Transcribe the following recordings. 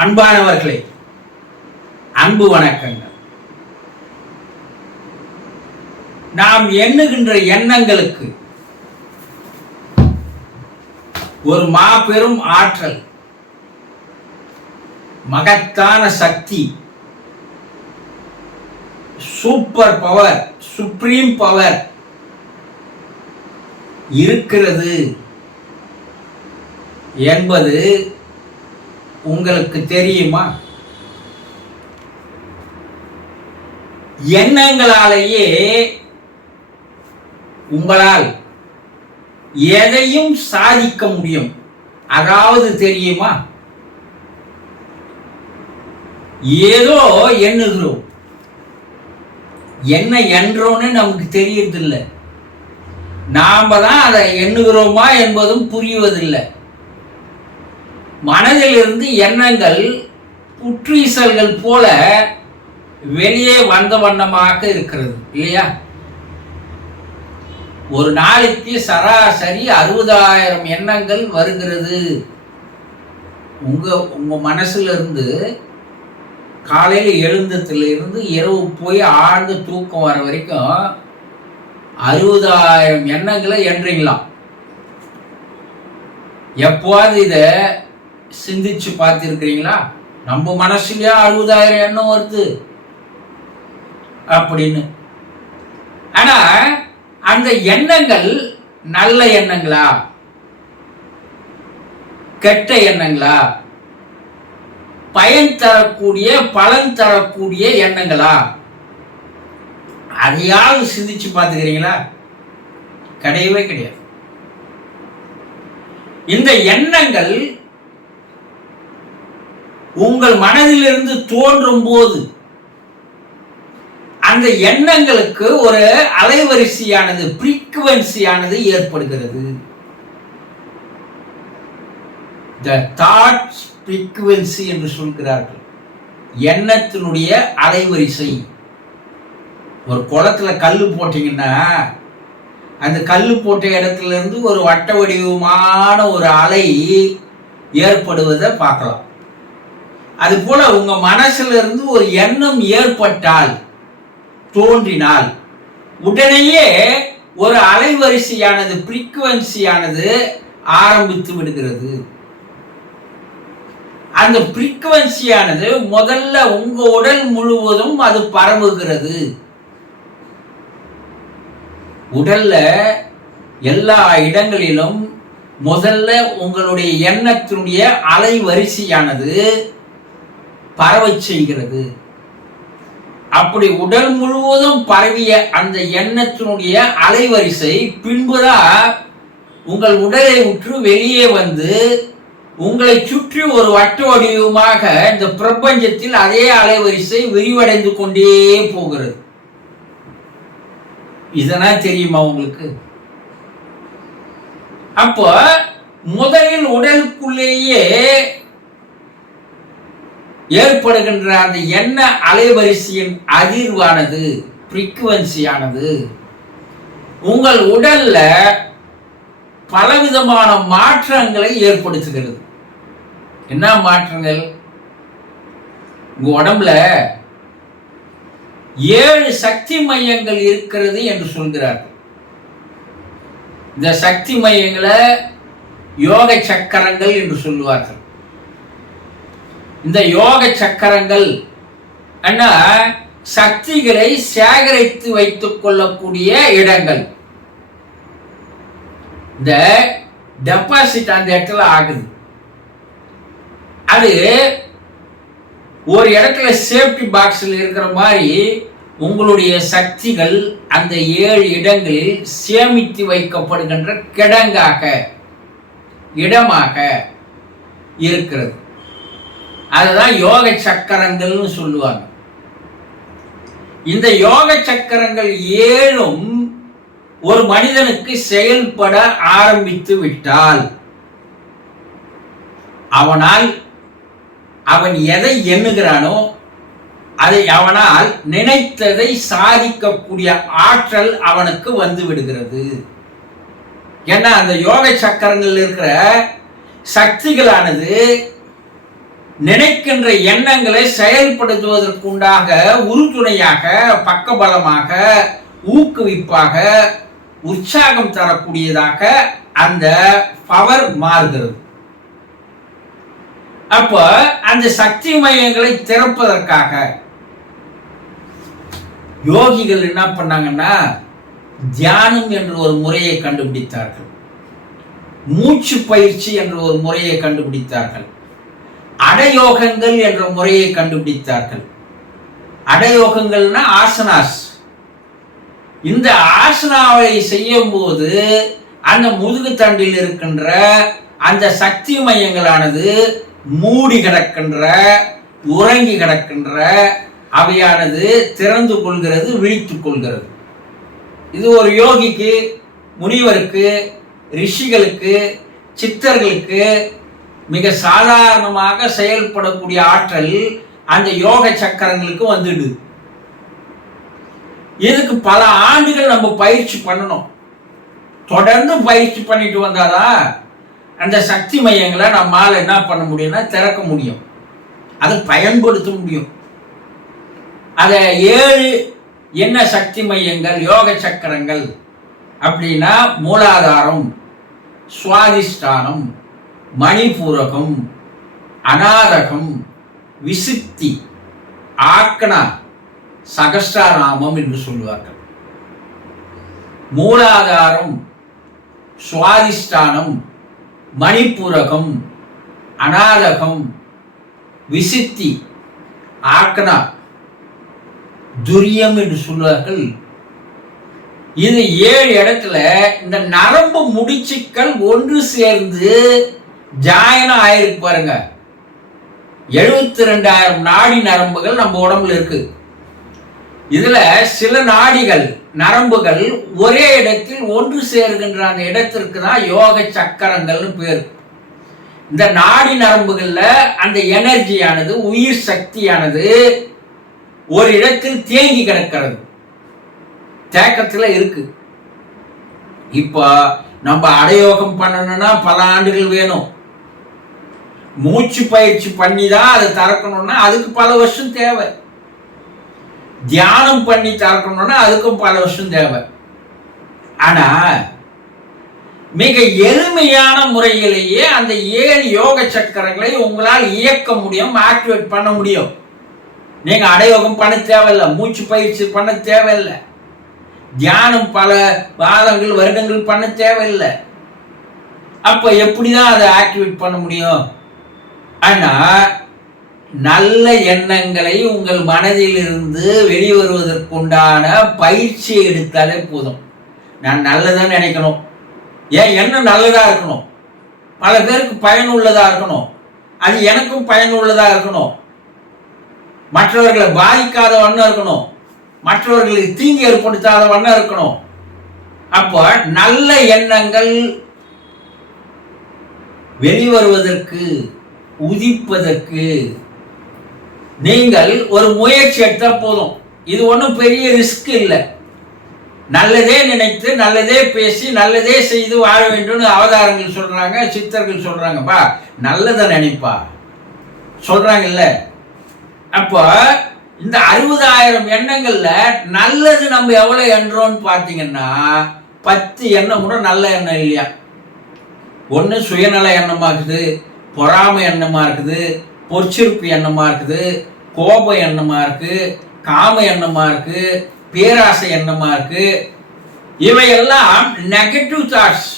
அன்பானவர்களே அன்பு வணக்கங்கள். நாம் எண்ணுகின்ற எண்ணங்களுக்கு ஒரு மாபெரும் ஆற்றல் மகத்தான சக்தி சூப்பர் பவர் சுப்ரீம் பவர் இருக்கிறது என்பது உங்களுக்கு தெரியுமா? எண்ணங்களாலேயே உங்களால் எதையும் சாதிக்க முடியும். அதாவது தெரியுமா? ஏதோ எண்ணுகிறோம். என்ன எண்றோன்னு நமக்கு தெரியறதில்லை. நாம தான் அதை எண்ணுகிறோமா என்பதும் புரிவதில்லை. மனதிலிருந்து எண்ணங்கள் புற்றீசல்கள் போல வெளியே வந்த வண்ணமாக இருக்கிறது இல்லையா? ஒரு நாளைக்கு சராசரி அறுபதாயிரம் எண்ணங்கள் வருகிறது. உங்க உங்க மனசுல இருந்து காலையில் எழுந்ததுல இருந்து இரவு போய் ஆழ்ந்து தூக்கம் வர வரைக்கும் அறுபதாயிரம் எண்ணங்களை எண்றீங்களாம். எப்போது இதை சிந்திச்சு பார்த்துருக்கிறீங்களா? நம்ம மனசுலயே அறுபதாயிரம் எண்ணம் வருது. அப்படின்னு. ஆனா அந்த எண்ணங்கள் நல்ல எண்ணங்களா? கெட்ட எண்ணங்களா? பயன் தரக்கூடிய பலன் தரக்கூடிய எண்ணங்களா? அதையாவது சிந்திச்சு பார்த்துக்கிறீங்களா? கிடையவே கிடையாது. இந்த எண்ணங்கள் உங்கள் மனதிலிருந்து தோன்றும் போது அந்த எண்ணங்களுக்கு ஒரு அலைவரிசையானது ஃப்ரீக்குவன்சியானது ஏற்படுகிறது. த தாட் ஃப்ரீக்குவன்சி என்று சொல்கிறார்கள். எண்ணத்தினுடைய அலைவரிசை. ஒரு குளத்துல கல் போட்டிங்கன்னா அந்த கல் போட்ட இடத்துல இருந்து ஒரு வட்ட வடிவமான ஒரு அலை ஏற்படுவதை பார்க்கலாம். அது போல உங்க மனசுல இருந்து ஒரு எண்ணம் ஏற்பட்டால் தோன்றினால் உடனேயே ஒரு அலைவரிசையானது பிரிக்குவன்சியானது ஆரம்பித்து விடுகிறது. அந்த பிரிக்குவன்சியானது முதல்ல உங்க உடல் முழுவதும் அது பரவுகிறது. உடல்ல எல்லா இடங்களிலும் முதல்ல உங்களுடைய எண்ணத்தினுடைய அலைவரிசையானது பரவை செய்கிறது. அப்படி உடல் முழுவதும் பரவிய அந்த எண்ணத்தினுடைய அலைவரிசை பின்புதான் உங்கள் உடலை உற்று வெளியே வந்து உங்களை சுற்றி ஒரு வட்ட வடிவமாக இந்த பிரபஞ்சத்தில் அதே அலைவரிசை விரிவடைந்து கொண்டே போகிறது. இதெல்லாம் தெரியுமா உங்களுக்கு? அப்போ முதலில் உடலுக்குள்ளேயே ஏற்படுகின்ற அந்த எண்ண அலைவரிசையின் அதிர்வானது ஃப்ரீக்குவன்சியானது உங்கள் உடல்ல பலவிதமான மாற்றங்களை ஏற்படுத்துகிறது. என்ன மாற்றங்கள்? உங்க உடம்புல ஏழு சக்தி மையங்கள் இருக்கிறது என்று சொல்கிறார்கள். இந்த சக்தி மையங்களை யோக சக்கரங்கள் என்று சொல்லுவார்கள். இந்த யோக சக்கரங்கள் என்ன? சக்திகளை சேகரித்து வைத்துக் கொள்ளக்கூடிய இடங்கள். இந்த டெபாசிட் அந்த இடத்துல ஆகுது. அது ஒரு இடத்துல சேஃப்டி பாக்ஸில் இருக்கிற மாதிரி உங்களுடைய சக்திகள் அந்த ஏழு இடங்களில் சேமித்து வைக்கப்படுகின்ற கிடங்காக இடமாக இருக்கிறது. அதுதான் யோக சக்கரங்கள்னு சொல்லுவாங்க. இந்த யோக சக்கரங்கள் ஏழும் ஒரு மனிதனுக்கு செயல்பட ஆரம்பித்து விட்டால் அவனால் அவன் எதை எண்ணுகிறானோ அதை அவனால் நினைத்ததை சாதிக்கக்கூடிய ஆற்றல் அவனுக்கு வந்து விடுகிறது. ஏன்னா அந்த யோக சக்கரங்கள் இருக்கிற சக்திகளானது நினைக்கின்ற எண்ணங்களை செயல்படுத்துவதற்குண்டாக உறுதுணையாக பக்கபலமாக ஊக்குவிப்பாக உற்சாகம் தரக்கூடியதாக அந்த பவர் மாறுகிறது. அப்ப அந்த சக்தி மையங்களை திறப்பதற்காக யோகிகள் என்ன பண்ணாங்கன்னா தியானம் என்ற ஒரு முறையை கண்டுபிடித்தார்கள். மூச்சு பயிற்சி என்ற ஒரு முறையை கண்டுபிடித்தார்கள். அடயோகங்கள் என்ற முறையை கண்டுபிடித்தார்கள். அடயோகங்கள்னா ஆசனாஸ். இந்த ஆசனாவை செய்யும் போது அந்த முதுகு தண்டில் இருக்கின்ற அந்த சக்தி மையங்களானது மூடி கிடக்கின்ற உறங்கி கிடக்கின்ற அவையானது திறந்து கொள்கிறது விழித்துக் கொள்கிறது. இது ஒரு யோகிக்கு முனிவருக்கு ரிஷிகளுக்கு சித்தர்களுக்கு மிக சாதாரணமாக செயல்படக்கூடிய ஆற்றல் அந்த யோக சக்கரங்களுக்கு வந்துடுது. இதுக்கு பல ஆண்டுகள் நம்ம பயிற்சி பண்ணணும். தொடர்ந்து பயிற்சி பண்ணிட்டு வந்தாதான் அந்த சக்தி மையங்களை நம்மால் என்ன பண்ண முடியும்னா திறக்க முடியும். அதை பயன்படுத்த முடியும். அதை ஏழு என்ன சக்தி மையங்கள் யோக சக்கரங்கள் அப்படின்னா மூலாதாரம் சுவாதிஷ்டானம் மணிபூரகம் அனாரகம் விசித்தி ஆக்கணா சகஸ்டாராமம் என்று சொல்லுவார்கள். மூலாதாரம் சுவாதிஷ்டானம் மணிப்புரகம் அனாரகம் விசித்தி ஆக்கணா துரியம் என்று சொல்வார்கள் இது ஏழு இடத்துல இந்த நரம்பு முடிச்சுக்கள் ஒன்று சேர்ந்து ஜாயனா ஆயிருக்கு பாருங்க. எழுபத்தி ரெண்டாயிரம் நாடி நரம்புகள் நம்ம உடம்புல இருக்கு. இதுல சில நாடிகள் நரம்புகள் ஒரே இடத்தில் ஒன்று சேருகின்ற அந்த இடத்திற்கு தான் யோக சக்கரங்கள்னு பேர். இந்த நாடி நரம்புகள்ல அந்த எனர்ஜியானது உயிர் சக்தியானது ஒரு இடத்தில் தேங்கி கிடக்கிறது. தேக்கத்தில் இருக்கு. இப்போ நம்ம அடையோகம் பண்ணணும்னா பல ஆண்டுகள் வேணும். மூச்சு பயிற்சி பண்ணி தான் அதை திறக்கணும்னா அதுக்கு பல வருஷம் தேவை. தியானம் பண்ணி திறக்கணும்னா அதுக்கும் பல வருஷம் தேவை. ஆனா மிக எளிமையான முறையிலேயே அந்த ஏழு யோக சக்கரங்களை உங்களால் இயக்க முடியும் ஆக்டிவேட் பண்ண முடியும். நீங்க அடையோகம் பண்ண தேவையில்லை மூச்சு பயிற்சி பண்ண தேவையில்லை. தியானம் பல வாதங்கள் வருடங்கள் பண்ண தேவையில்லை. அப்ப எப்படிதான் அதை ஆக்டிவேட் பண்ண முடியும்? ஆனால் நல்ல எண்ணங்களை உங்கள் மனதில் இருந்து வெளிவருவதற்குண்டான பயிற்சி எடுத்தாலே போதும். நான் நல்லதா நினைக்கணும். ஏன் எண்ணம் நல்லதாக இருக்கணும்? பல பேருக்கு பயனுள்ளதாக இருக்கணும். அது எனக்கும் பயனுள்ளதாக இருக்கணும். மற்றவர்களை பாதிக்காத வண்ணம் இருக்கணும். மற்றவர்களுக்கு தீங்கு ஏற்படுத்தாத வண்ணம் இருக்கணும். அப்போ நல்ல எண்ணங்கள் வெளிவருவதற்கு உதிப்பதற்கு நீங்கள் ஒரு முயற்சி எடுத்தால் போதும். இது ஒன்றும் பெரிய ரிஸ்க் இல்லை. நல்லதே நினைத்து நல்லதே பேசி நல்லதே செய்து வாழ வேண்டும்னு அவதாரங்கள் சொல்கிறாங்க சித்தர்கள் சொல்கிறாங்கப்பா நல்லதை நினைப்பா. சொல்கிறாங்கல்ல அப்போ இந்த அறுபதாயிரம் எண்ணங்களில் நல்லது நம்ம எவ்வளோ எண்ணுறோம்னு பார்த்தீங்கன்னா பத்து எண்ணம் கூட நல்ல எண்ணம் இல்லையா? ஒன்று சுயநல எண்ணமாகுது பொறாமை எண்ணமாக இருக்குது பொற்சிருப்பு எண்ணமாக இருக்குது கோப எண்ணமாக இருக்குது காம எண்ணமாக இருக்குது பேராசை எண்ணமாக இருக்குது இவையெல்லாம் நெகட்டிவ் தாட்ஸ்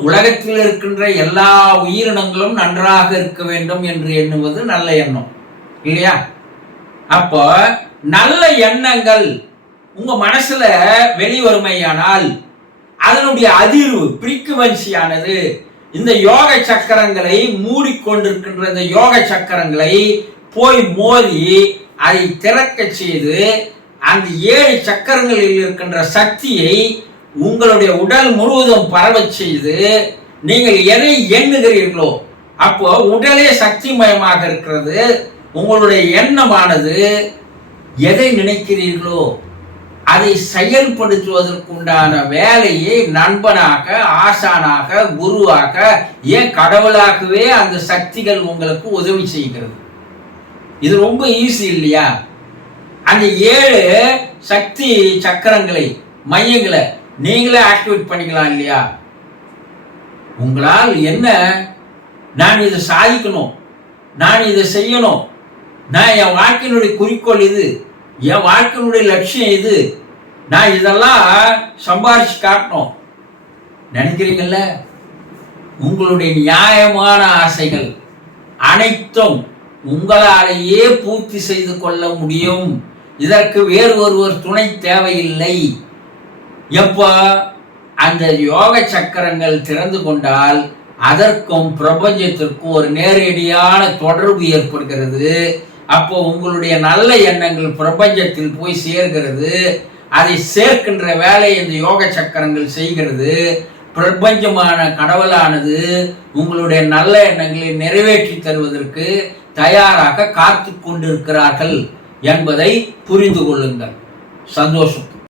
உலகத்தில் இருக்கின்ற எல்லா உயிரினங்களும் நன்றாக இருக்க வேண்டும் என்று எண்ணுவது நல்ல எண்ணம். இல்லையா? அப்போ நல்ல எண்ணங்கள் உங்க மனசுல வெளிவருமையானால் அதனுடைய அதிர்வு பிரிக்குவன்சியானது இந்த யோக சக்கரங்களை மூடிக்கொண்டிருக்கின்ற இந்த யோக சக்கரங்களை போய் மோதி அதை திறக்க செய்து அந்த ஏழு சக்கரங்களில் இருக்கின்ற சக்தியை உங்களுடைய உடல் முழுவதும் பரவ செய்து நீங்கள் எதை எண்ணுகிறீர்களோ அப்போ உடலே சக்திமயமாக இருக்கிறது. உங்களுடைய எண்ணமானது எதை நினைக்கிறீர்களோ அதை செயல்படுத்துவதற்குண்டான வேலையை நண்பனாக ஆசானாக குருவாக ஏன் கடவுளாகவே அந்த சக்திகள் உங்களுக்கு உதவி செய்கிறது? இது ரொம்ப ஈஸி இல்லையா? அந்த ஏழு சக்தி சக்கரங்களை மையங்களை நீங்களே ஆக்டிவேட் பண்ணிக்கலாம் இல்லையா? உங்களால் என்ன? நான் இதை சாதிக்கணும். நான் இதை செய்யணும். நான் என் வாழ்க்கையினுடைய குறிக்கோள் இது. என் வாழ்க்கையினுடைய லட்சியம் இது நான் இதெல்லாம் சம்பாரிச்சு காட்டணும். நினைக்கிறீங்கல்ல? உங்களுடைய நியாயமான ஆசைகள் அனைத்தும் உங்களாலேயே பூர்த்தி செய்து கொள்ள முடியும். இதற்கு வேறு ஒருவர் துணை தேவையில்லை. எப்போ? அந்த யோக சக்கரங்கள் திறந்து கொண்டால் அதற்கும் பிரபஞ்சத்திற்கும் ஒரு நேரடியான தொடர்பு ஏற்படுகிறது. அப்போ உங்களுடைய நல்ல எண்ணங்கள் பிரபஞ்சத்தில் போய் சேர்கிறது. அதை சேர்க்கின்ற வேலையை இந்த யோக சக்கரங்கள் செய்கிறது. பிரபஞ்சமான கடவுளானது உங்களுடைய நல்ல எண்ணங்களை நிறைவேற்றி தருவதற்கு தயாராக காத்து கொண்டிருக்கிறார்கள் என்பதை புரிந்து கொள்ளுங்கள். சந்தோஷம்.